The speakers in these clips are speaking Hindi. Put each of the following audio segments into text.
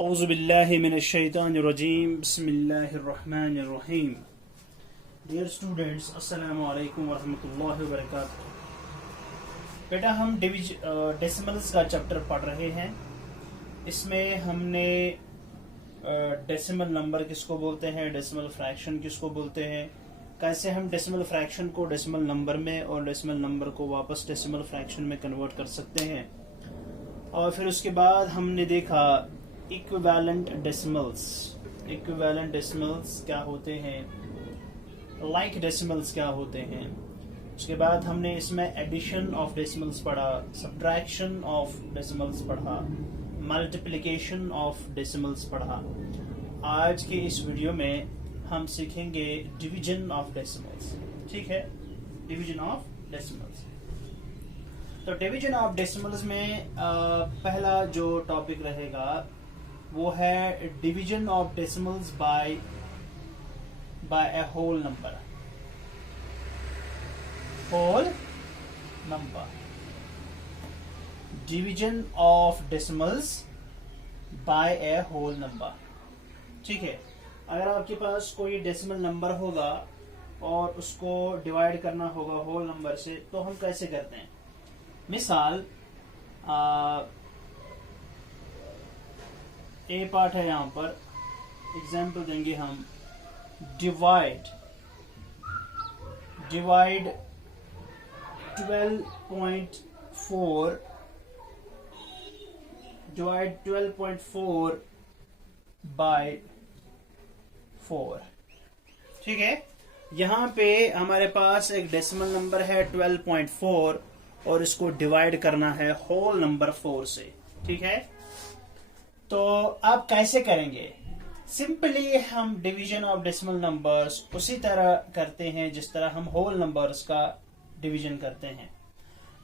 औज़ुबिल्लाहि मिनश्शैतानिर्रजीम बिस्मिल्लाहिर्रहमानिर्रहीम। डियर स्टूडेंट्स, अस्सलामु अलैकुम वरहमतुल्लाहि वबरकातुहू। बेटा, हम डेसिमल्स का चैप्टर पढ़ रहे हैं। इसमें हमने डेसिमल नंबर किसको बोलते हैं, डेसिमल फ्रैक्शन किसको बोलते हैं, कैसे हम डेसिमल फ्रैक्शन को डेसिमल नंबर में और डेसिमल नंबर को वापस डेसिमल फ्रैक्शन में कन्वर्ट कर सकते हैं। और फिर उसके बाद हमने देखा इक्विवेलेंट डेसिमल्स क्या होते हैं, लाइक डेसिमल्स क्या होते हैं। उसके बाद हमने इसमें एडिशन ऑफ डेसिमल्स पढ़ा, सब्ट्रैक्शन ऑफ डेसिमल्स पढ़ा, मल्टीप्लिकेशन ऑफ डेसिमल्स पढ़ा। आज के इस वीडियो में हम सीखेंगे डिवीजन ऑफ डेसिमल्स। ठीक है, डिवीजन ऑफ डेसिमल्स। तो डिवीजन ऑफ डेसिमल्स में पहला जो टॉपिक रहेगा वो है division of decimals by a whole number. Division of decimals by a whole number. ठीक है, अगर आपके पास कोई डेसिमल नंबर होगा और उसको डिवाइड करना होगा होल नंबर से, तो हम कैसे करते हैं। मिसाल ए पार्ट है, यहां पर एग्जाम्पल देंगे हम। Divide 12.4 by 4। ठीक है, यहां पे हमारे पास एक डेसिमल नंबर है 12.4 और इसको डिवाइड करना है होल नंबर 4 से। ठीक है, तो आप कैसे करेंगे। सिंपली हम डिवीजन ऑफ डेसिमल नंबर्स उसी तरह करते हैं जिस तरह हम होल नंबर्स का डिवीजन करते हैं।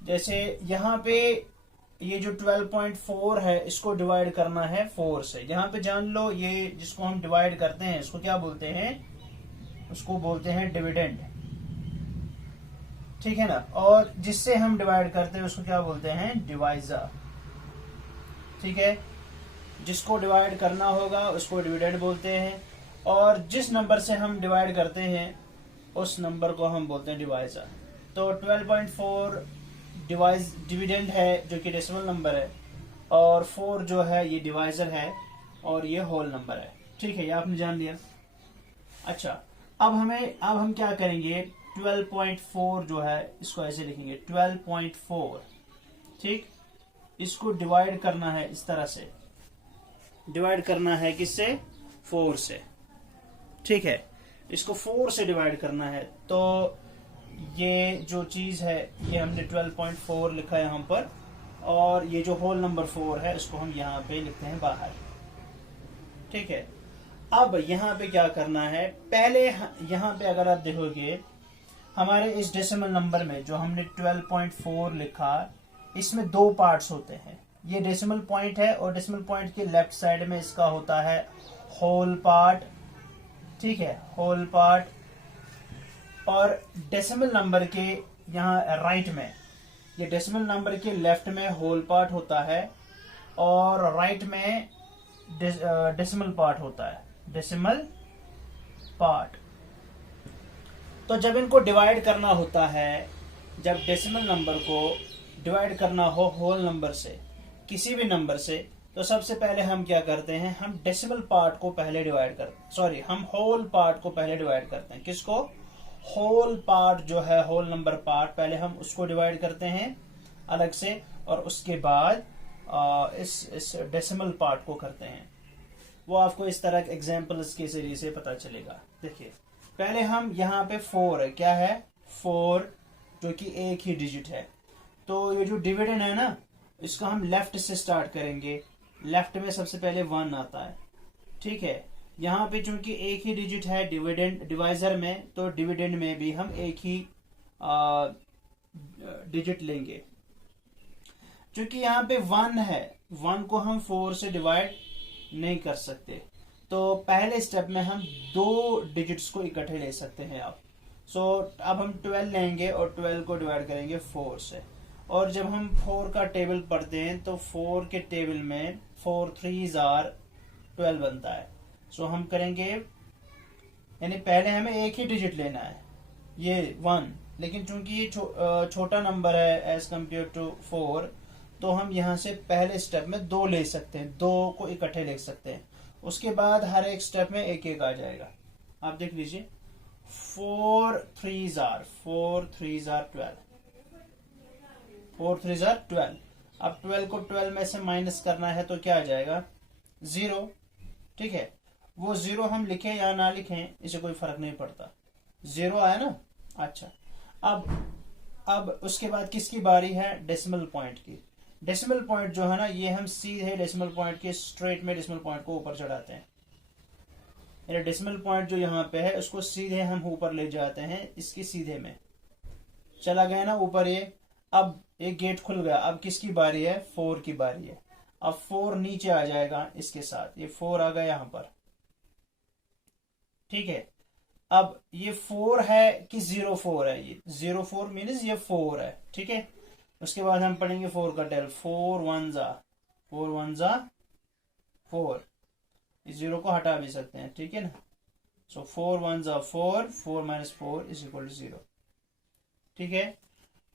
जैसे यहाँ पे ये जो 12.4 है, इसको डिवाइड करना है 4 से। यहाँ पे जान लो, ये जिसको हम डिवाइड करते हैं इसको क्या बोलते हैं, उसको बोलते हैं डिविडेंड। ठीक है ना। और जिससे हम डिवाइड करते हैं उसको क्या बोलते हैं, डिवाइजर। ठीक है, जिसको डिवाइड करना होगा उसको डिविडेंड बोलते हैं, और जिस नंबर से हम डिवाइड करते हैं उस नंबर को हम बोलते हैं डिवाइजर। तो 12.4 डिविडेंड है जो कि डेसिमल नंबर है, और 4 जो है ये डिवाइजर है, और ये होल नंबर है। ठीक है, ये आपने जान लिया। अच्छा, अब हम क्या करेंगे, 12.4 जो है इसको ऐसे लिखेंगे 12.4। ठीक, इसको डिवाइड करना है इस तरह से, डिवाइड करना है किससे, 4 से। ठीक है, इसको 4 से डिवाइड करना है। तो ये जो चीज है ये हमने 12.4 लिखा है यहाँ पर, और ये जो होल नंबर 4 है इसको हम यहाँ पे लिखते हैं बाहर। ठीक है, अब यहाँ पे क्या करना है, पहले यहाँ पे अगर आप देखोगे हमारे इस डेसिमल नंबर में जो हमने 12.4 लिखा, इसमें 2 पार्ट्स होते हैं। ये डेसिमल पॉइंट है और डेसिमल पॉइंट के लेफ्ट साइड में इसका होता है होल पार्ट। ठीक है, होल पार्ट। और डेसिमल नंबर के यहाँ राइट में, ये डेसिमल नंबर के लेफ्ट में होल पार्ट होता है और राइट में डेसिमल पार्ट होता है, डेसिमल पार्ट। तो जब इनको डिवाइड करना होता है, जब डेसिमल नंबर को डिवाइड करना हो होल नंबर से, किसी भी नंबर से, तो सबसे पहले हम क्या करते हैं, हम डेसिमल पार्ट को पहले डिवाइड करते, हम होल पार्ट को पहले डिवाइड करते हैं। किसको, होल पार्ट जो है होल नंबर पार्ट, पहले हम उसको डिवाइड करते हैं अलग से, और उसके बाद इस डेसिमल पार्ट को करते हैं। वो आपको इस तरह के एग्जांपल्स के जरिए से पता चलेगा। देखिए, पहले हम यहाँ पे 4 है, क्या है, 4 जो कि एक ही डिजिट है। तो ये जो डिविडेंड है ना, इसको हम लेफ्ट से स्टार्ट करेंगे। लेफ्ट में सबसे पहले 1 आता है। ठीक है, यहाँ पे चूंकि एक ही डिजिट है डिवाइजर में, तो डिविडेंड में भी हम एक ही डिजिट लेंगे। चूंकि यहाँ पे 1 है, 1 को हम 4 से डिवाइड नहीं कर सकते, तो पहले स्टेप में हम 2 डिजिट्स को इकट्ठे ले सकते हैं आप। अब हम 12 लेंगे और 12 को डिवाइड करेंगे 4 से। और जब हम 4 का टेबल पढ़ते हैं तो 4 के टेबल में 4 3s आर 12 बनता है। सो हम करेंगे, यानी पहले हमें एक ही डिजिट लेना है, ये 1, लेकिन चूंकि ये छोटा नंबर है एज कम्पेयर टू 4, तो हम यहाँ से पहले स्टेप में 2 ले सकते हैं, 2 को इकट्ठे लिख सकते हैं। उसके बाद हर एक स्टेप में एक एक आ जाएगा। आप देख लीजिए, 4 3s are 12, 4 3s are 12। अब 12 को 12 में से माइनस करना है तो क्या आ जाएगा, 0। ठीक है, वो 0 हम लिखें या ना लिखें इसे कोई फर्क नहीं पड़ता, 0 आया ना। अच्छा, अब उसके बाद किसकी बारी है, डेसिमल पॉइंट की। डेसिमल पॉइंट जो है ना, ये हम सीधे डेसिमल पॉइंट के स्ट्रेट में डेसिमल पॉइंट को ऊपर चढ़ाते हैं। यानी डेसिमल पॉइंट जो यहाँ पे है उसको सीधे हम ऊपर ले जाते हैं, इसके सीधे में चला गया ना ऊपर ये। अब एक गेट खुल गया, अब किसकी बारी है, 4 की बारी है। अब 4 नीचे आ जाएगा इसके साथ, ये 4 आ गया यहाँ पर। ठीक है, अब ये 4 है कि 0 4 है, ये 0 4 मीन्स ये 4 है। ठीक है, उसके बाद हम पढ़ेंगे 4 का टेल, 4 1 जा 4, इस 0 को हटा भी सकते हैं। ठीक है ना, सो 4 1 जा 4, 4 माइनस 4 इज इक्वल टू 0। ठीक है,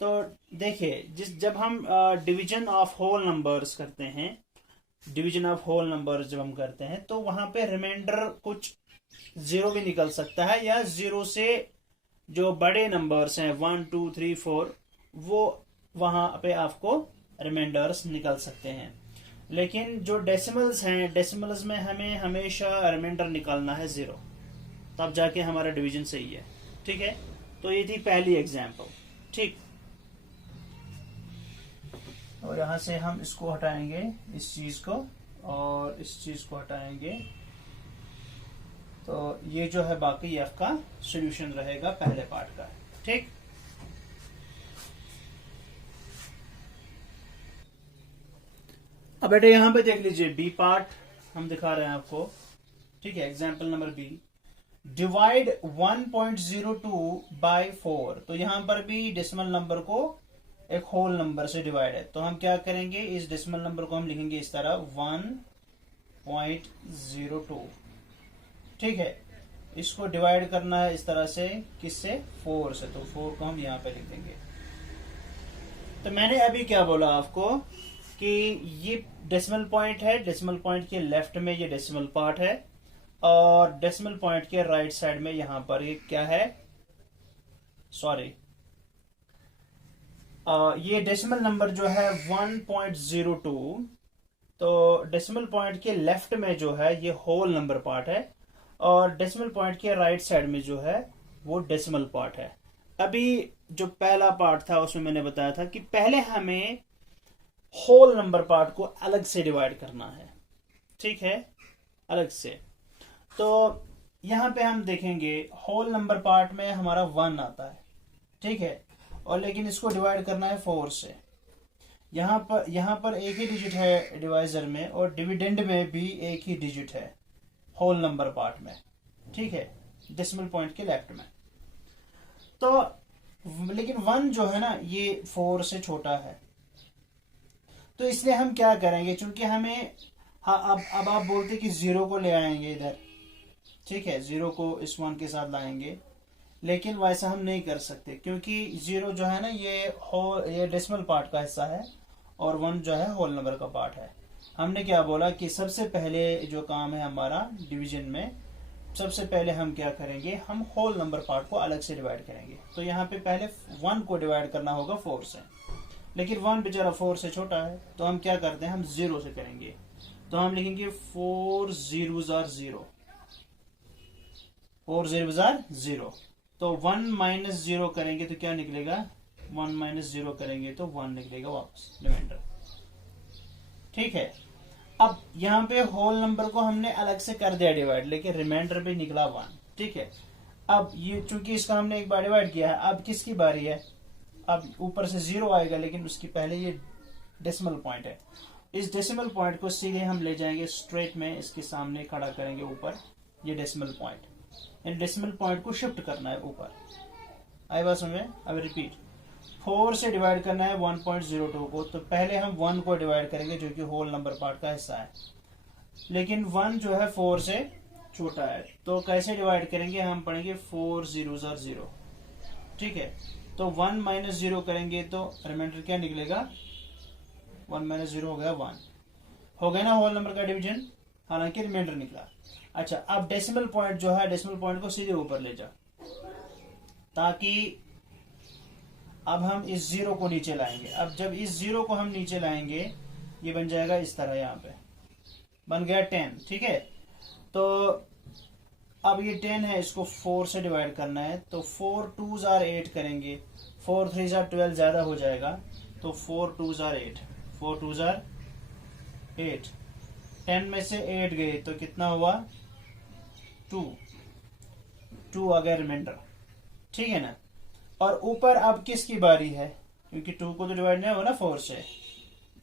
तो देखिए, जब हम डिवीजन ऑफ होल नंबर्स करते हैं, डिवीजन ऑफ होल नंबर्स जब हम करते हैं तो वहां पे रिमाइंडर कुछ 0 भी निकल सकता है, या 0 से जो बड़े नंबर्स हैं 1 2 3 4, वो वहां पे आपको रिमाइंडर्स निकल सकते हैं। लेकिन जो डेसिमल्स हैं, डेसिमल्स में हमें हमेशा रिमाइंडर निकालना है 0, तब जाके हमारा डिवीजन सही है। ठीक है, तो ये थी पहली एग्जाम्पल। ठीक, और यहां से हम इसको हटाएंगे, इस चीज को और इस चीज को हटाएंगे, तो ये जो है बाकी एफ का सॉल्यूशन रहेगा पहले पार्ट का। ठीक, अब बेटे यहां पे देख लीजिए, बी पार्ट हम दिखा रहे हैं आपको। ठीक है, example number B, divide 1.02 by 4। तो यहां पर भी डेसिमल नंबर को एक होल नंबर से डिवाइड है, तो हम क्या करेंगे, इस डेसिमल नंबर को हम लिखेंगे इस तरह 1.02। ठीक है, इसको डिवाइड करना है इस तरह से, किससे, 4 से, तो 4 को हम यहां पे लिख देंगे। तो मैंने अभी क्या बोला आपको कि ये डेसिमल पॉइंट है, डेसिमल पॉइंट के लेफ्ट में ये डेसिमल पार्ट है, और डेसिमल पॉइंट के राइट साइड में यहां पर ये क्या है, सॉरी, ये डेसिमल नंबर जो है 1.02, तो डेसिमल पॉइंट के लेफ्ट में जो है ये होल नंबर पार्ट है, और डेसिमल पॉइंट के राइट साइड में जो है वो डेसिमल पार्ट है। अभी जो पहला पार्ट था उसमें मैंने बताया था कि पहले हमें होल नंबर पार्ट को अलग से डिवाइड करना है। ठीक है, अलग से। तो यहां पे हम देखेंगे होल नंबर पार्ट में हमारा 1 आता है। ठीक है, और लेकिन इसको डिवाइड करना है 4 से। यहां पर एक ही डिजिट है डिवाइजर में, और डिविडेंड में भी एक ही डिजिट है होल नंबर पार्ट में। ठीक है, डेसिमल पॉइंट के लेफ्ट में। तो लेकिन 1 जो है ना ये 4 से छोटा है, तो इसलिए हम क्या करेंगे, चूंकि हमें, हाँ, अब आप बोलते कि 0 को ले आएंगे इधर। ठीक है, 0 को इस 1 के साथ लाएंगे, लेकिन वैसा हम नहीं कर सकते, क्योंकि 0 जो है ना ये डेसिमल पार्ट का हिस्सा है, और 1 जो है होल नंबर का पार्ट है। हमने क्या बोला कि सबसे पहले जो काम है हमारा डिवीजन में, सबसे पहले हम क्या करेंगे, हम होल नंबर पार्ट को अलग से डिवाइड करेंगे। तो यहाँ पे पहले 1 को डिवाइड करना होगा 4 से, लेकिन 1 बेचारा 4 से छोटा है, तो हम क्या करते हैं, हम 0 से करेंगे। तो हम लिखेंगे 4 0s are 0, 4 0s are 0। तो 1 माइनस 0 करेंगे तो क्या निकलेगा, 1 माइनस 0 करेंगे तो 1 निकलेगा वापस रिमाइंडर। ठीक है, अब यहाँ पे होल नंबर को हमने अलग से कर दिया डिवाइड, लेकिन रिमाइंडर भी निकला 1। ठीक है, अब ये चूंकि इसका हमने एक बार डिवाइड किया है, अब किसकी बारी है, अब ऊपर से 0 आएगा, लेकिन उसकी पहले ये डेसिमल पॉइंट है। इस डेसिमल पॉइंट को सीधे हम ले जाएंगे स्ट्रेट में, इसके सामने खड़ा करेंगे ऊपर ये डेसिमल पॉइंट, यानी डेसिमल पॉइंट को शिफ्ट करना है ऊपर। आई बात समझ में? अब रिपीट, 4 से डिवाइड करना है 1.02 को, तो पहले हम 1 को डिवाइड करेंगे जो कि होल नंबर पार्ट का हिस्सा है। लेकिन 1 जो है 4 से छोटा है। तो कैसे डिवाइड करेंगे, हम पढ़ेंगे 4 zeros are 0। ठीक है, तो 1 माइनस 0 करेंगे तो रिमाइंडर क्या निकलेगा, 1 माइनस 0 हो गया 1। हो गया ना होल नंबर का डिवीजन, हालांकि रिमाइंडर निकला। अच्छा, अब डेसिमल पॉइंट जो है, डेसिमल पॉइंट को सीधे ऊपर ले जा, ताकि अब हम इस 0 को नीचे लाएंगे। अब जब इस 0 को हम नीचे लाएंगे, ये बन जाएगा इस तरह, यहाँ पे बन गया 10। ठीक है, तो अब ये 10 है, इसको 4 से डिवाइड करना है, तो 4 2s are 8 करेंगे, 4 3s are 12 ज्यादा हो जाएगा, तो 4 2s are 8, 4 2s are 8। 10 में से 8 गए तो कितना हुआ, 2 आ गया रिमाइंडर। ठीक है ना। और ऊपर अब किसकी बारी है, क्योंकि 2 को तो डिवाइड नहीं होगा ना 4 से,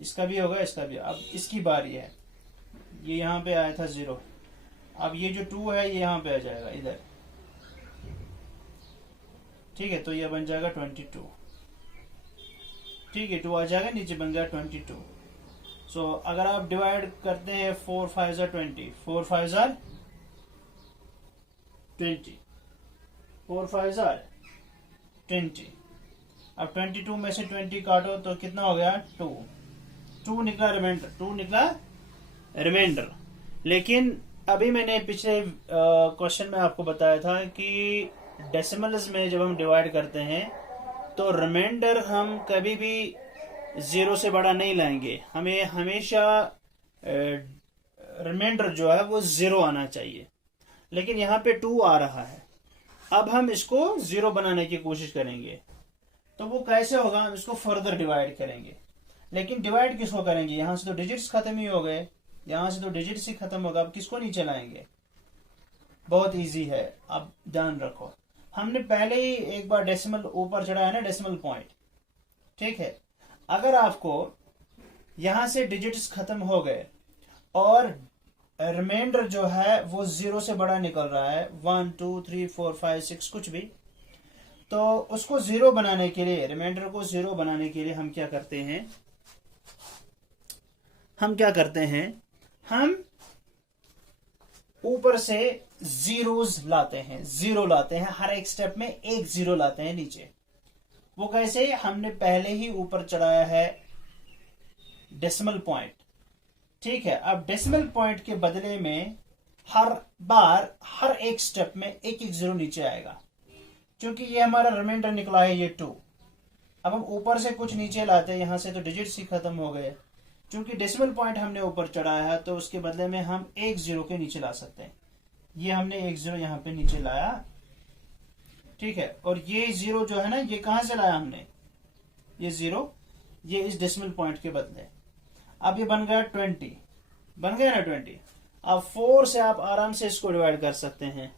इसका भी होगा, इसका भी। अब इसकी बारी है, ये यहाँ पे आया था 0, अब ये जो 2 है ये यहाँ पे आ जाएगा इधर। ठीक है, तो ये बन जाएगा 22। ठीक है, 2 आ जाएगा नीचे, बन गया 22। सो अगर आप डिवाइड करते हैं 4 5s are 20, 4 5s are 20, 4 5s are 20। अब 22 में से 20 काटो तो कितना हो गया, 2 निकला रिमाइंडर, 2 निकला रिमाइंडर। लेकिन अभी मैंने पिछले क्वेश्चन में आपको बताया था कि डेसिमल्स में जब हम डिवाइड करते हैं तो रिमाइंडर हम कभी भी 0 से बड़ा नहीं लाएंगे, हमें हमेशा रिमाइंडर जो है वो 0 आना चाहिए। लेकिन यहाँ पे 2 आ रहा है, अब हम इसको 0 बनाने की कोशिश करेंगे। तो वो कैसे होगा, हम इसको फर्दर डिवाइड करेंगे। लेकिन डिवाइड किसको करेंगे, यहां से तो डिजिट्स खत्म ही हो गए, यहां से तो डिजिट्स ही खत्म होगा, अब किसको नीचे लाएंगे। बहुत इजी है, अब ध्यान रखो, हमने पहले ही एक बार डेसिमल ऊपर चढ़ाया ना, डेसिमल पॉइंट। ठीक है, अगर आपको यहां से डिजिट्स खत्म हो गए और रिमाइंडर जो है वो 0 से बड़ा निकल रहा है, 1 2 3 4 5 6 कुछ भी, तो उसको 0 बनाने के लिए, रिमाइंडर को 0 बनाने के लिए हम क्या करते हैं, हम ऊपर से जीरोस लाते हैं, 0 लाते हैं, हर एक स्टेप में एक 0 लाते हैं नीचे। वो कैसे, हमने पहले ही ऊपर चढ़ाया है डेसिमल पॉइंट। ठीक है, अब डेसिमल पॉइंट के बदले में हर बार हर एक स्टेप में एक 0 नीचे आएगा। क्योंकि ये हमारा रिमाइंडर निकला है ये 2, अब हम ऊपर से कुछ नीचे लाते हैं, यहां से तो डिजिट्स ही खत्म हो गए। क्योंकि डेसिमल पॉइंट हमने ऊपर चढ़ाया है तो उसके बदले में हम एक 0 के नीचे ला सकते हैं। ये हमने एक 0 यहाँ पे नीचे लाया। ठीक है, और ये 0 जो है ना, ये कहां से लाया हमने, ये 0, ये इस डेसिमल पॉइंट के बदले। अब ये बन गया 20, बन गया ना 20। अब 4 से आप आराम से इसको डिवाइड कर सकते हैं,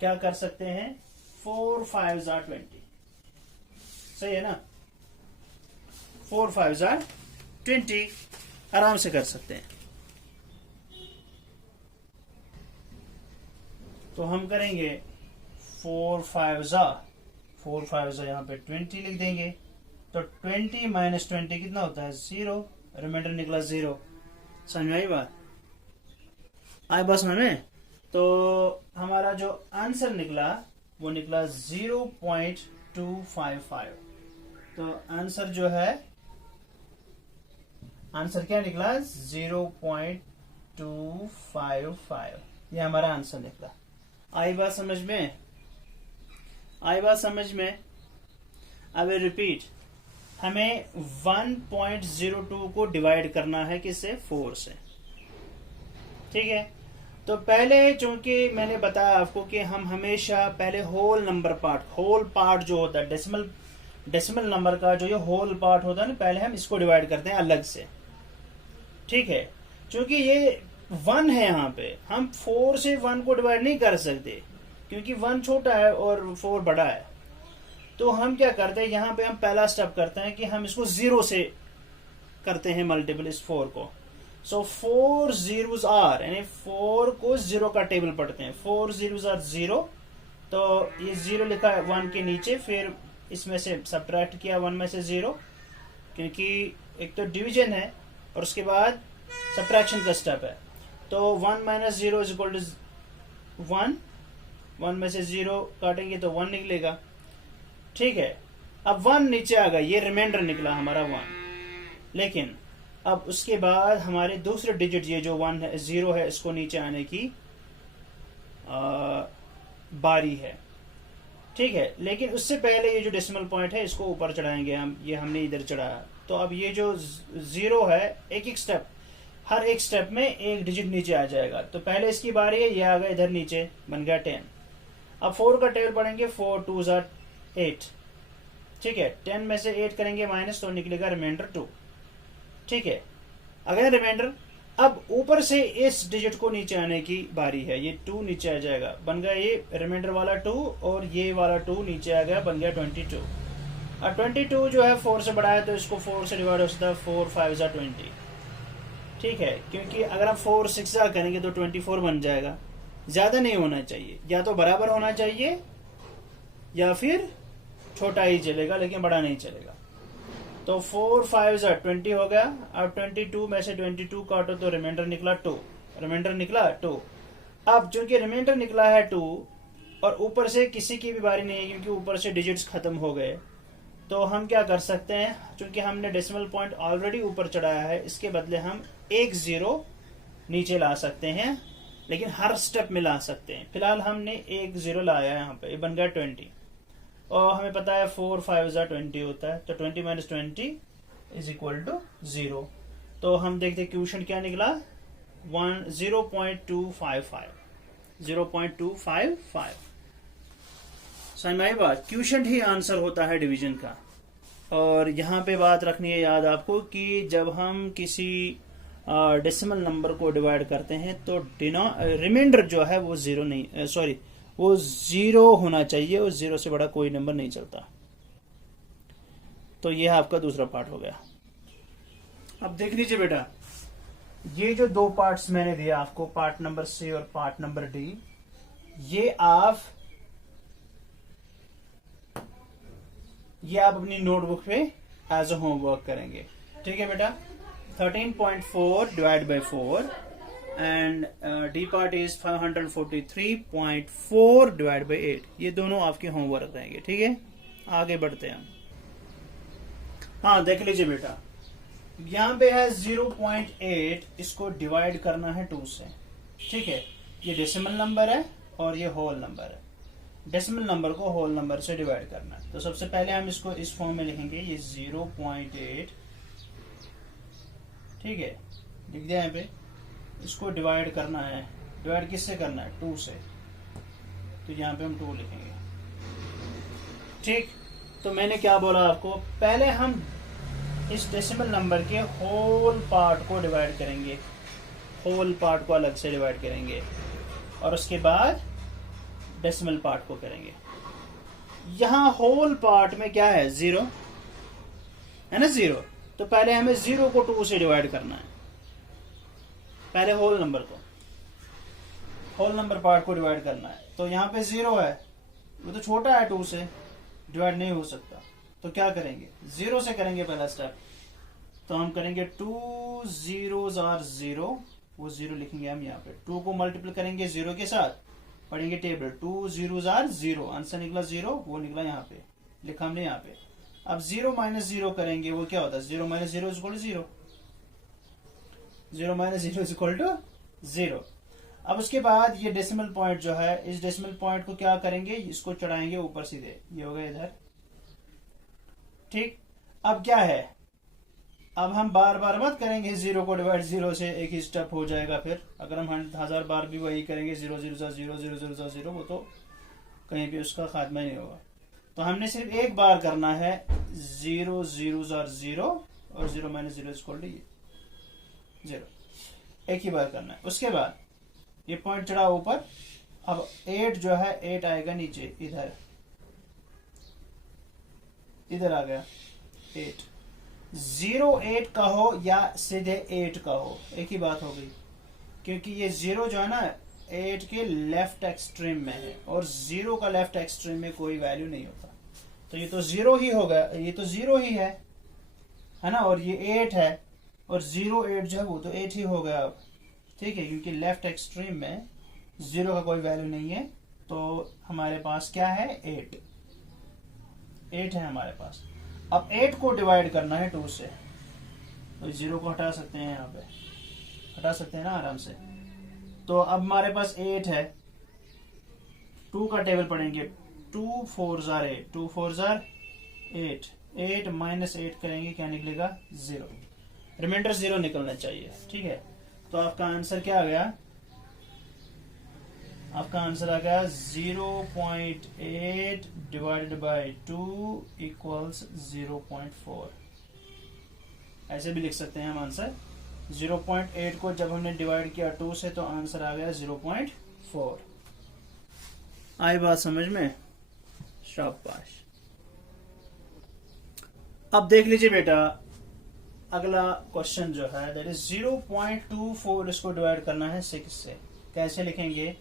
क्या कर सकते हैं, 4 5s are 20। सही है ना, 4 5s are 20 आराम से कर सकते हैं। तो हम करेंगे 4 5s are यहां पे 20 लिख देंगे, तो 20 माइनस 20 कितना होता है, 0, रिमाइंडर निकला 0। समझ में आई बात, समझ में। तो हमारा जो आंसर निकला वो निकला 0.255। तो आंसर जो है, आंसर क्या निकला, 0.255, ये हमारा आंसर निकला। आई बात समझ में, अब रिपीट, हमें 1.02 को डिवाइड करना है किससे, 4 से। ठीक है, तो पहले चूंकि मैंने बताया आपको कि हम हमेशा पहले होल पार्ट जो होता है डेसिमल नंबर का, जो ये होल पार्ट होता है ना, पहले हम इसको डिवाइड करते हैं अलग से। ठीक है, क्योंकि ये 1 है, यहाँ पे हम 4 से 1 को डिवाइड नहीं कर सकते, क्योंकि 1 छोटा है और 4 बड़ा है। तो हम क्या करते हैं, यहाँ पे हम पहला स्टेप करते हैं कि हम इसको 0 से करते हैं मल्टीपल, इस 4 को। सो 4 zeros are, यानी 4 को 0 का टेबल पढ़ते हैं, 4 zeros are 0। तो ये 0 लिखा है 1 के नीचे, फिर इसमें से सब्ट्रैक्ट किया 1 में से 0, क्योंकि एक तो डिवीजन है और उसके बाद सब्ट्रैक्शन का स्टेप है। तो 1 माइनस 0 इज इक्वल टू 1, 1 में से 0 काटेंगे तो 1 निकलेगा। ठीक है, अब 1 नीचे आ गया, ये रिमाइंडर निकला हमारा 1। लेकिन अब उसके बाद हमारे दूसरे डिजिट ये जो 1 है 0 है, इसको नीचे आने की बारी है। ठीक है, लेकिन उससे पहले ये जो डेसिमल पॉइंट है इसको ऊपर चढ़ाएंगे हम, ये हमने इधर चढ़ाया। तो अब ये जो 0 है, एक एक स्टेप, हर एक स्टेप में एक डिजिट नीचे आ जाएगा। तो पहले इसकी बारी है, ये आ गया इधर नीचे, बन गया 10। अब 4 का टेबल पढ़ेंगे, 4 2 8। ठीक है, 10 में से 8 करेंगे माइनस तो निकलेगा रिमाइंडर 2। ठीक है, अगला रिमाइंडर, अब ऊपर से इस डिजिट को नीचे आने की बारी है, ये 2 नीचे आ जाएगा, बन गया ये रिमाइंडर वाला 2, और ये वाला 2 नीचे आ गया, बन गया 22। अब 22 जो है 4 से बड़ा है तो इसको 4 से डिवाइड हो सकता है, 4 5 20। ठीक है, क्योंकि अगर हम 4 6 करेंगे तो 24 बन जाएगा। ज्यादा नहीं होना चाहिए, या तो बराबर होना चाहिए या फिर छोटा ही चलेगा, लेकिन बड़ा नहीं चलेगा। तो 4 5 20 हो गया। अब 22 में से 22 काटो तो रिमाइंडर निकला 2, रिमाइंडर निकला 2। अब चूंकि रिमाइंडर निकला है 2 और ऊपर से किसी की भी बारी नहीं है क्योंकि ऊपर से डिजिट्स खत्म हो गए, तो हम क्या कर सकते हैं, चूंकि हमने डेसिमल पॉइंट ऑलरेडी ऊपर चढ़ाया है, इसके बदले हम एक 0 नीचे ला सकते हैं, लेकिन हर स्टेप में ला सकते हैं। फिलहाल हमने एक 0 लाया है यहाँ पे, ये बन गया 20, और हमें पता है 4 5 20 होता है, तो 20 माइनस 20 इज इक्वल टू 0। तो हम देखते क्वेश्चन क्या निकला, 0.255, 0.255। समझ में आई बात, क्वेश्चन ही आंसर होता है डिवीजन का। और यहाँ पे बात रखनी है याद आपको कि जब हम किसी डेसिमल नंबर को डिवाइड करते हैं तो रिमाइंडर जो है वो 0 नहीं, सॉरी, वो 0 होना चाहिए, और 0 से बड़ा कोई नंबर नहीं चलता। तो ये आपका दूसरा पार्ट हो गया। अब देख लीजिए बेटा, ये जो 2 पार्ट्स मैंने दिया आपको, पार्ट नंबर सी और पार्ट नंबर डी, ये आप अपनी नोटबुक पे एज अ होमवर्क करेंगे। ठीक है बेटा, 13.4 divide by 4 and D part is 543.4 divide by 8। ये दोनों आपके होमवर्क रहेंगे। ठीक है, आगे बढ़ते हैं हम। हाँ देख लीजिए बेटा, यहाँ पे है 0.8, इसको डिवाइड करना है 2 से। ठीक है, ये डेसिमल नंबर है और ये होल नंबर है। डेसिमल नंबर को होल नंबर से डिवाइड करना है, तो सबसे पहले हम इसको इस फॉर्म में लिखेंगे, ये 0.8। ठीक है, लिख दिया यहाँ पे। इसको डिवाइड करना है, डिवाइड किससे करना है, 2 से, तो यहाँ पे हम 2 लिखेंगे। ठीक, तो मैंने क्या बोला आपको, पहले हम इस डेसिमल नंबर के होल पार्ट को डिवाइड करेंगे, होल पार्ट को अलग से डिवाइड करेंगे, और उसके बाद डेसिमल पार्ट को करेंगे। यहां होल पार्ट में क्या है, 0 है ना, 0। तो पहले हमें 0 को 2 से डिवाइड करना है, पहले होल नंबर को, होल नंबर पार्ट को डिवाइड करना है। तो यहाँ पे 0 है, वो तो छोटा है, 2 से डिवाइड नहीं हो सकता, तो क्या करेंगे, 0 से करेंगे पहला स्टेप। तो हम करेंगे 2 zeros are 0, वो 0 लिखेंगे हम यहाँ पे। 2 को मल्टीप्लाई करेंगे 0 के साथ, पढ़ेंगे टेबल, 2 zeros are 0, आंसर निकला 0, वो निकला यहाँ पे, लिखा हमने यहाँ पे। अब 0 माइनस 0 करेंगे, वो क्या होता है, 0 minus 0 is equal to 0, 0 minus 0 is equal to 0। अब उसके बाद ये डेसिमल पॉइंट जो है, इस डेसिमल पॉइंट को क्या करेंगे, इसको चढ़ाएंगे ऊपर सीधे, ये हो गया इधर। ठीक, अब क्या है, अब हम बार बार मत करेंगे 0 को डिवाइड, 0 से एक ही स्टेप हो जाएगा। फिर अगर हम 1000 बार भी वही करेंगे, 0 0 0 0 0 0 0, वो तो कहीं भी उसका खात्मा नहीं होगा। तो हमने सिर्फ एक बार करना है, 0 zeros are 0 और 0 माइनस 0 इक्वल टू 0, एक ही बार करना है। उसके बाद ये पॉइंट चढ़ा ऊपर, अब 8 जो है 8 आएगा नीचे, इधर इधर आ गया 8। 0 8 कहो या सीधे 8 कहो, एक ही बात हो गई, क्योंकि ये 0 जो है ना 8 के लेफ्ट एक्सट्रीम में है, और 0 का लेफ्ट एक्सट्रीम में कोई वैल्यू नहीं होता, तो ये तो 0 ही होगा, ये तो 0 ही है ना, और ये 8 है, और 0 8 जो है वो तो 8 ही हो गया अब। ठीक है, क्योंकि लेफ्ट एक्सट्रीम में 0 का कोई वैल्यू नहीं है, तो हमारे पास क्या है 8 है हमारे पास। अब 8 को डिवाइड करना है 2 से, तो 0 को हटा सकते हैं, यहाँ पे हटा सकते हैं ना आराम से। तो अब हमारे पास 8 है, 2 का टेबल पढ़ेंगे, 2 4 जार 8, 2 4 जार 8, 8 माइनस 8 करेंगे, क्या निकलेगा 0, रिमाइंडर 0 निकलना चाहिए। ठीक है, तो आपका आंसर क्या आ गया, आपका आंसर आ गया 0.8 डिवाइडेड बाई 2 इक्वल्स 0.4। ऐसे भी लिख सकते हैं हम आंसर, 0.8 को जब हमने डिवाइड किया 2 से तो आंसर आ गया 0.4। आई बात समझ में, शाबाश। अब देख लीजिए बेटा, अगला क्वेश्चन जो है दैट इज 0.24, इसको डिवाइड करना है 6 से। कैसे लिखेंगे,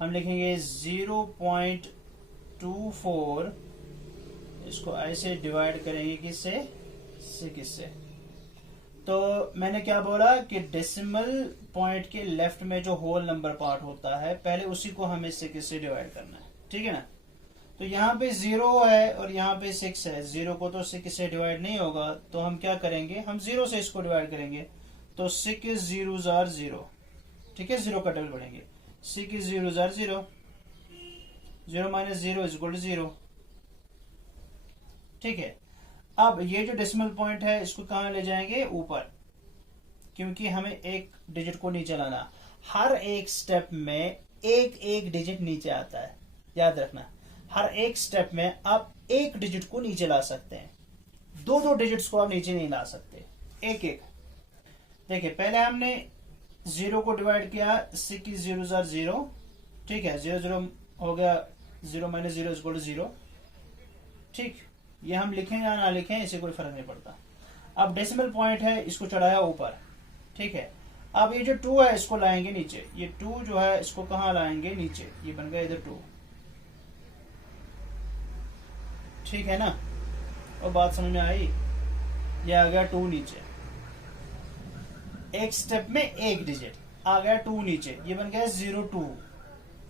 हम लिखेंगे 0.24, इसको ऐसे डिवाइड करेंगे किससे, 6 से। तो मैंने क्या बोला कि डेसिमल पॉइंट के लेफ्ट में जो होल नंबर पार्ट होता है पहले उसी को हमें 6 से डिवाइड करना है, ठीक है ना। तो यहाँ पे 0 है और यहाँ पे 6 है, 0 को तो 6 से डिवाइड नहीं होगा, तो हम क्या करेंगे, हम 0 से इसको डिवाइड करेंगे, तो 6 0 जार 0, ठीक है, 0 का टेबल पढ़ेंगे, 6 0 जार 0, 0 माइनस 0 इज इक्वल टू 0। ठीक है, अब ये जो डेसिमल पॉइंट है इसको कहां ले जाएंगे, ऊपर, क्योंकि हमें एक डिजिट को नीचे लाना। हर एक स्टेप में एक एक डिजिट नीचे आता है, याद रखना, हर एक स्टेप में आप एक डिजिट को नीचे ला सकते हैं, दो डिजिट्स को आप नीचे नहीं ला सकते, एक एक। देखिए पहले हमने 0 को डिवाइड किया, 6 0 जार 0, ठीक है, 0 0 हो गया, 0 माइनस 0 इक्वल टू 0। ठीक, ये हम लिखें या ना लिखें इससे कोई फर्क नहीं पड़ता। अब डेसिमल पॉइंट है, इसको चढ़ाया ऊपर, ठीक है। अब ये जो 2 है इसको लाएंगे नीचे, ये 2 जो है इसको कहां लाएंगे, नीचे, ये बन गया इधर 2, ठीक है ना। और बात समझ में आई, ये आ गया 2 नीचे, एक स्टेप में एक डिजिट आ गया 2 नीचे, ये बन गया 0 2।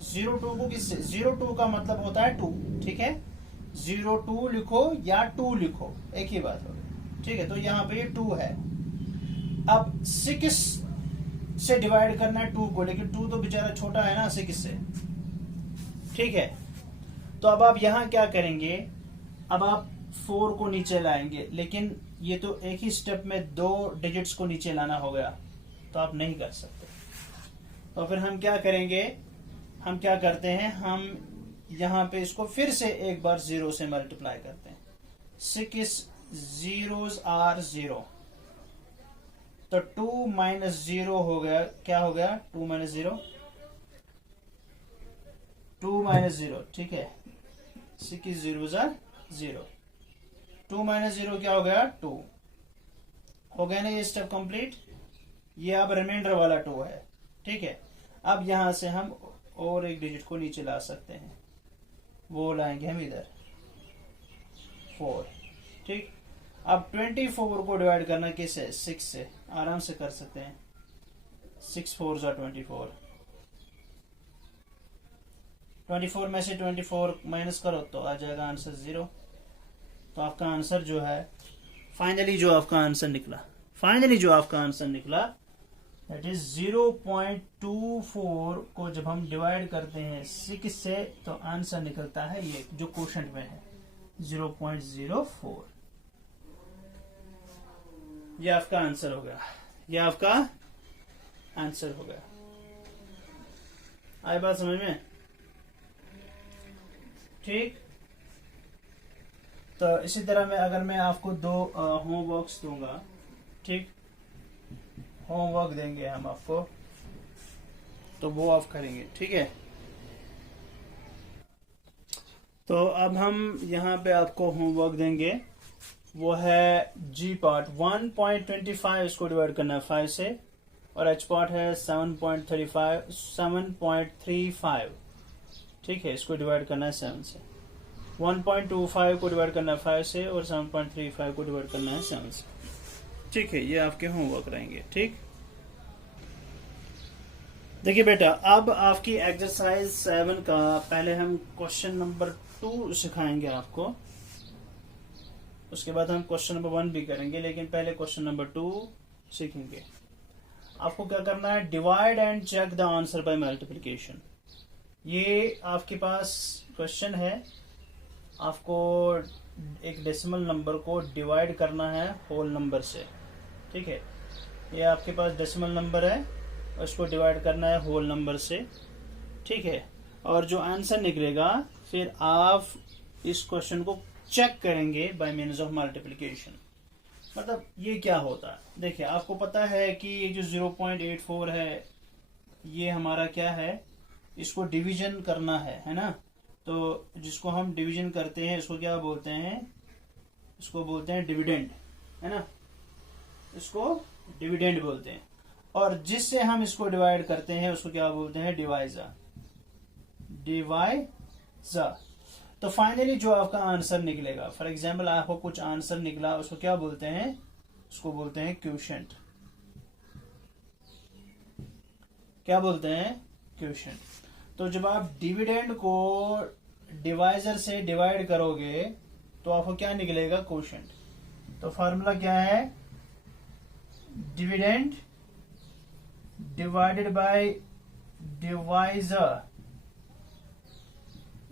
0 2 को किससे, 0 2 का मतलब होता है 2, ठीक है, 0 2 लिखो या 2 लिखो, एक ही बात हो, ठीक है। तो यहाँ पे ये 2 है। अब 6 से डिवाइड करना है 2 को, लेकिन 2 तो बेचारा छोटा है ना 6 से, ठीक है। तो अब आप यहां क्या करेंगे, अब आप 4 को नीचे लाएंगे, लेकिन ये तो एक ही स्टेप में 2 डिजिट्स को नीचे लाना हो गया, तो आप नहीं कर सकते। तो फिर हम क्या करेंगे, हम क्या करते हैं, हम यहां पे इसको फिर से एक बार 0 से मल्टीप्लाई करते हैं, 6 zeros are 0, तो 2 माइनस 0 हो गया, क्या हो गया, 2 माइनस 0, 2 माइनस 0, ठीक है, 6 zeros are 0, 2 माइनस 0 क्या हो गया, 2 हो गया ना, ये स्टेप कंप्लीट। ये अब रिमाइंडर वाला 2 है, ठीक है। अब यहां से हम और एक डिजिट को नीचे ला सकते हैं, वो लाएंगे हम इधर 4, ठीक। अब 24 को डिवाइड करना किससे, 6 से, आराम से कर सकते हैं, 6 4 ज़ा 24, 24 में से 24 माइनस करो तो आ जाएगा आंसर 0। तो आपका आंसर जो है फाइनली जो आपका आंसर निकला दैट इज 0.24 को जब हम डिवाइड करते हैं 6 से तो आंसर निकलता है ये जो क्वोशंट में है 0.04। ये आपका आंसर हो गया, ये आपका आंसर हो गया। आई बात समझ में, ठीक। तो इसी तरह में अगर मैं आपको 2 होमवर्क्स दूंगा, ठीक, होमवर्क देंगे हम आपको, तो वो आप करेंगे, ठीक है। तो अब हम यहाँ पे आपको होमवर्क देंगे, वो है जी पार्ट 1.25, इसको डिवाइड करना है 5 से, और एच पार्ट है 7.35, ठीक है, इसको डिवाइड करना है 7 से। 1.25 को डिवाइड करना है 5 से और 7.35 को डिवाइड करना है 7 से, ठीक है। ये आपके होमवर्क रहेंगे, ठीक। देखिए बेटा, अब आपकी एक्सरसाइज 7 का पहले हम क्वेश्चन नंबर 2 सिखाएंगे आपको, उसके बाद हम क्वेश्चन नंबर 1 भी करेंगे, लेकिन पहले क्वेश्चन नंबर 2 सीखेंगे। आपको क्या करना है, divide and check the answer by multiplication. ये आपके पास क्वेश्चन है, आपको एक डेसिमल नंबर को डिवाइड करना है होल नंबर से। ठीक है, ये आपके पास डेसिमल नंबर है, उसको डिवाइड करना है होल नंबर से। ठीक है, और जो आंसर निकलेगा फिर आप इस क्वेश्चन को चेक करेंगे बाय मीन्स ऑफ मल्टीप्लिकेशन। मतलब ये क्या होता है, देखिए आपको पता है कि ये जो 0.84 है ये हमारा क्या है, इसको डिवीजन करना है ना। तो जिसको हम डिवीजन करते हैं इसको क्या बोलते हैं, इसको बोलते हैं डिविडेंड, है ना, इसको डिविडेंड बोलते हैं। और जिससे हम इसको डिवाइड करते हैं उसको क्या बोलते हैं, डिवाइजर, डिवाइजर। तो फाइनली जो आपका आंसर निकलेगा, फॉर एग्जाम्पल आपको कुछ आंसर निकला, उसको क्या बोलते हैं, उसको बोलते हैं क्वोशिएंट। क्या बोलते हैं, क्वोशिएंट। तो जब आप डिविडेंड को डिवाइजर से डिवाइड करोगे तो आपको क्या निकलेगा, क्वोशिएंट। तो फार्मूला क्या है, dividend divided by divisor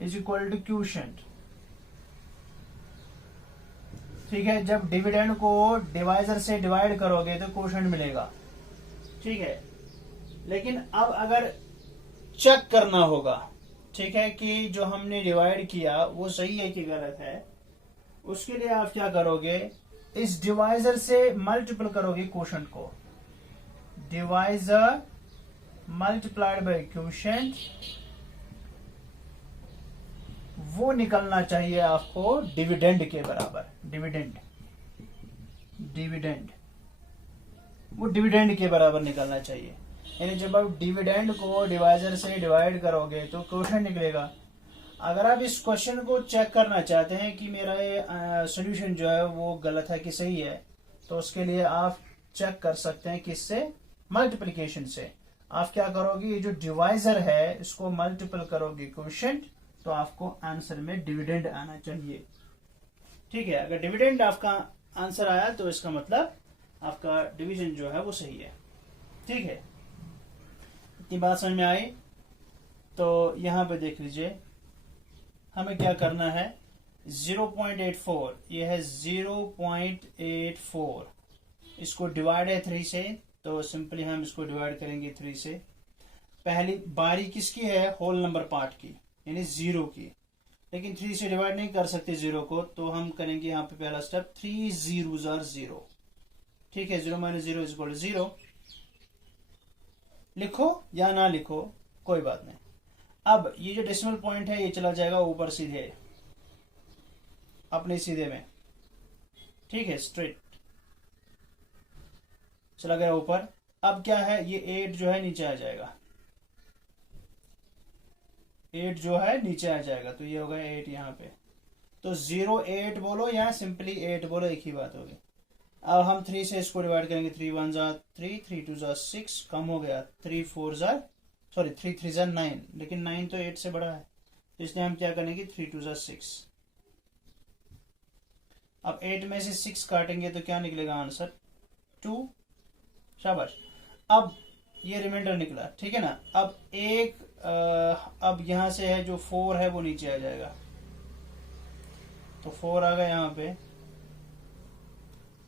is equal to quotient. ठीक है, जब डिविडेंड को डिवाइजर से डिवाइड करोगे तो क्वोशिएंट मिलेगा। ठीक है, लेकिन अब अगर चेक करना होगा, ठीक है, कि जो हमने डिवाइड किया वो सही है कि गलत है, उसके लिए आप क्या करोगे, इस डिवाइजर से मल्टीपल करोगे क्वोशिएंट को, डिवाइजर मल्टीप्लाइड बाय क्वोशिएंट, वो निकलना चाहिए आपको डिविडेंड के बराबर। डिविडेंड, डिविडेंड वो डिविडेंड के बराबर निकलना चाहिए। यानी जब आप डिविडेंड को डिवाइजर से डिवाइड करोगे तो क्वोशिएंट निकलेगा। अगर आप इस क्वेश्चन को चेक करना चाहते हैं कि मेरा ये सोल्यूशन जो है वो गलत है कि सही है, तो उसके लिए आप चेक कर सकते हैं किससे, मल्टीप्लिकेशन से। आप क्या करोगे, ये जो डिवाइजर है इसको मल्टीपल करोगे क्वोशिएंट, तो आपको आंसर में डिविडेंड आना चाहिए। ठीक है, अगर डिविडेंड आपका आंसर आया तो इसका मतलब आपका डिवीजन जो है वो सही है। ठीक है, इतनी बात समझ में आई। तो यहां पे देख लीजिए, हमें क्या करना है, 0.84, ये है 0.84, इसको डिवाइड है 3 से, तो सिंपली हम इसको डिवाइड करेंगे 3 से। पहली बारी किसकी है, होल नंबर पार्ट की, यानी 0 की, लेकिन 3 से डिवाइड नहीं कर सकते 0 को, तो हम करेंगे यहाँ पे पहला स्टेप, 3 zeros are 0। ठीक है, 0 - 0 = 0। लिखो या ना लिखो कोई बात नहीं। अब ये जो डेसिमल पॉइंट है ये चला जाएगा ऊपर सीधे, अपने सीधे में। ठीक है, स्ट्रेट चला गया ऊपर। अब क्या है, ये 8 जो है नीचे आ जाएगा, 8 जो है नीचे आ जाएगा, तो ये होगा 8 यहाँ पे। तो 0.8 बोलो या सिंपली 8 बोलो, एक ही बात होगी। अब हम 3 से इसको डिवाइड करेंगे, 3 1 = 3, 3 2 = 6, कम हो गया, 3 4 3 3 = 9, लेकिन 9 तो 8 से बड़ा है, तो इसलिए हम क्या करेंगे, 3 2 = 6। अब 8 में से 6 काटेंगे तो क्या निकलेगा आंसर, 2। शाबाश। अब ये रिमाइंडर निकला, ठीक है ना। अब अब यहां से है जो 4 है वो नीचे आ जाएगा, तो 4 आ गया यहाँ पे।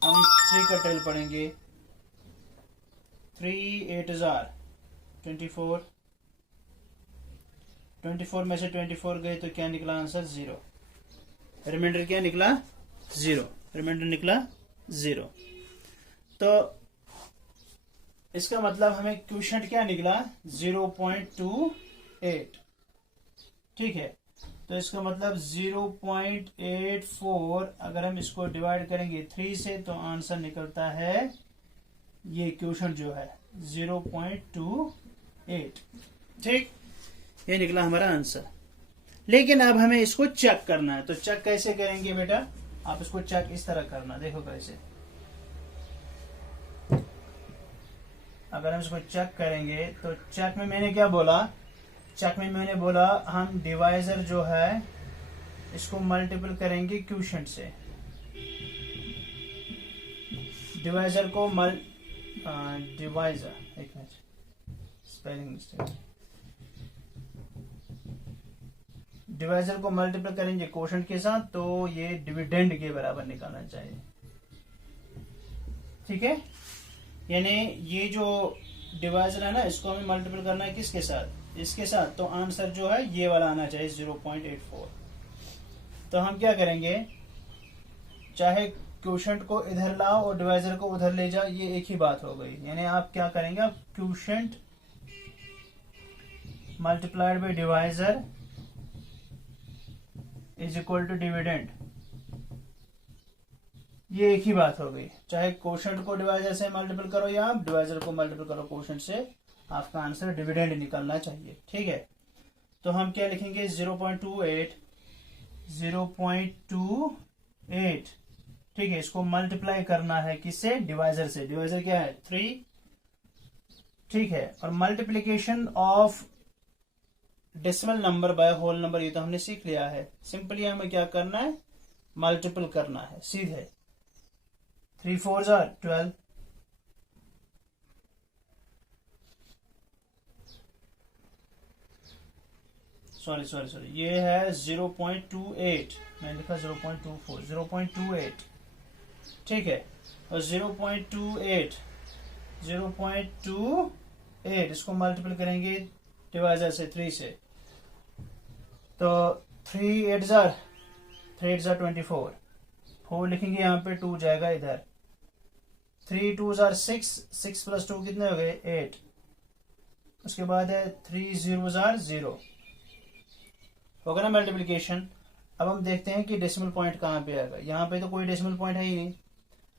हम 3 का टेल पढ़ेंगे, 3 8 = 24, 24 में से 24 गए तो क्या निकला आंसर, 0। रिमाइंडर क्या निकला, 0। रिमाइंडर निकला 0। तो इसका मतलब हमें क्वोशिएंट क्या निकला, 0.28। ठीक है, तो इसका मतलब 0.84, अगर हम इसको डिवाइड करेंगे 3 से तो आंसर निकलता है, ये क्वोशिएंट जो है 0.28। ठीक, ये निकला हमारा आंसर। लेकिन अब हमें इसको चेक करना है, तो चेक कैसे करेंगे बेटा, आप इसको चेक इस तरह करना, देखो कैसे। अगर हम इसको चेक करेंगे तो चेक में मैंने क्या बोला, चेक में मैंने बोला हम डिवाइजर जो है इसको मल्टीपल करेंगे क्वोशिएंट से। डिवाइजर को डिवाइजर, एक मिनट स्पेलिंग मिस्टेक, डिवाइजर को मल्टीपल करेंगे क्वोशिएंट के साथ तो ये डिविडेंड के बराबर निकालना चाहिए। ठीक है, यानी ये जो डिवाइजर है ना इसको हमें मल्टीपल करना है किसके साथ, इसके साथ, तो आंसर जो है ये वाला आना चाहिए 0.84। तो हम क्या करेंगे, चाहे क्वोशिएंट को इधर लाओ और डिवाइजर को उधर ले जाओ, ये एक ही बात हो गई। यानी आप क्या करेंगे, आप quotient multiplied by divisor is equal to dividend, ये एक ही बात हो गई। चाहे क्वोशिएंट को डिवाइजर से मल्टीपल करो या आप डिवाइजर को मल्टीपल करो क्वोशिएंट से, आपका आंसर डिविडेंड निकलना चाहिए। ठीक है, तो हम क्या लिखेंगे 0.28, 0.28। ठीक है, इसको मल्टीप्लाई करना है किससे, डिवाइजर से। डिवाइजर क्या है 3। ठीक है, और multiplication of decimal number by whole number ये तो हमने सीख लिया है। सिंपली हमें क्या करना है, मल्टीपल करना है सीधे। 3 4s are 12, सॉरी ये है 0.28, मैंने लिखा 0.24, 0.28। ठीक है, और 0.28 इसको मल्टीपल करेंगे डिवाइजर से 3 से, तो 3 8s are 24, 4 लिखेंगे यहाँ पे, 2 जाएगा इधर, 3 2s are 6, 6 + 2 कितने हो गए 8। उसके बाद है 3 0s are 0, होगा ना मल्टीप्लिकेशन। अब हम देखते हैं कि डेसिमल पॉइंट कहाँ पे आएगा। यहाँ पे तो कोई डेसिमल पॉइंट है ही नहीं,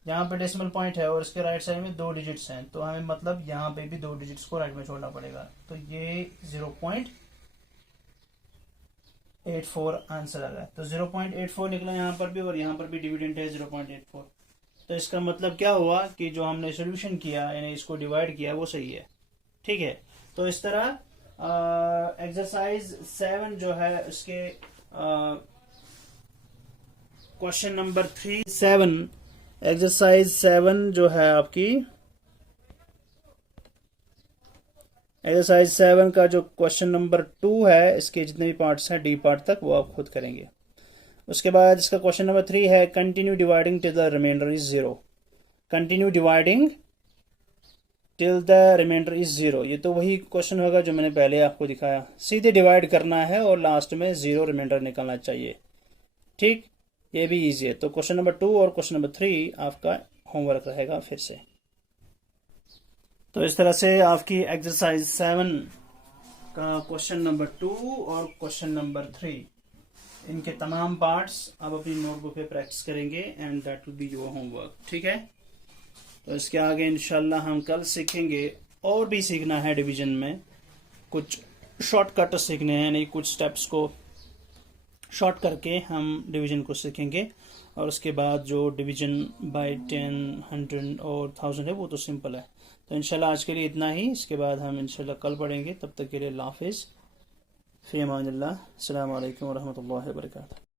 यहाँ पे डेसिमल पॉइंट है और इसके राइट साइड में 2 डिजिट्स हैं, तो हमें मतलब यहाँ पे भी 2 डिजिट्स को राइट में छोड़ना पड़ेगा। तो ये 0.84 आंसर आ रहा है। तो 0.84 निकला यहाँ पर भी और यहाँ पर भी डिविडेंड है 0.84। तो इसका मतलब क्या हुआ कि जो हमने सोल्यूशन किया यानी इसको डिवाइड किया वो सही है। ठीक है, तो इस तरह एक्सरसाइज 7 जो है उसके क्वेश्चन नंबर 7, एक्सरसाइज 7 जो है आपकी, एक्सरसाइज 7 का जो क्वेश्चन नंबर 2 है, इसके जितने भी पार्ट्स हैं डी पार्ट तक वो आप खुद करेंगे। उसके बाद इसका क्वेश्चन नंबर 3 है continue dividing till the remainder is 0। Continue dividing till the remainder is 0, ये तो वही क्वेश्चन होगा जो मैंने पहले आपको दिखाया। सीधे डिवाइड करना है और लास्ट में 0 रिमाइंडर निकालना चाहिए। ठीक, ये भी इजी है। तो क्वेश्चन नंबर 2 और क्वेश्चन नंबर 3 आपका होमवर्क रहेगा फिर से। तो इस तरह से आपकी एक्सरसाइज 7 का क्वेश्चन नंबर 2 और क्वेश्चन नंबर 3 इनके तमाम पार्ट्स आप अपनी नोटबुक पे प्रैक्टिस करेंगे and that will be your homework. ठीक है, तो इसके आगे इंशाल्लाह हम कल सीखेंगे, और भी सीखना है डिवीजन में, कुछ शॉर्टकट सीखने हैं, नहीं कुछ स्टेप्स को शॉर्ट करके हम डिवीजन को सीखेंगे। और उसके बाद जो डिवीजन बाय 10, 100 और 1000 है वो तो सिंपल है। तो इंशाल्लाह आज के लिए इतना ही, इसके बाद हम इंशाल्लाह कल पढ़ेंगे। तब तक के लिए अल्लाह हाफिज़, फ़ी अमानिल्लाह, अस्सलामु अलैकुम व रहमतुल्लाहि व बरकातुहू।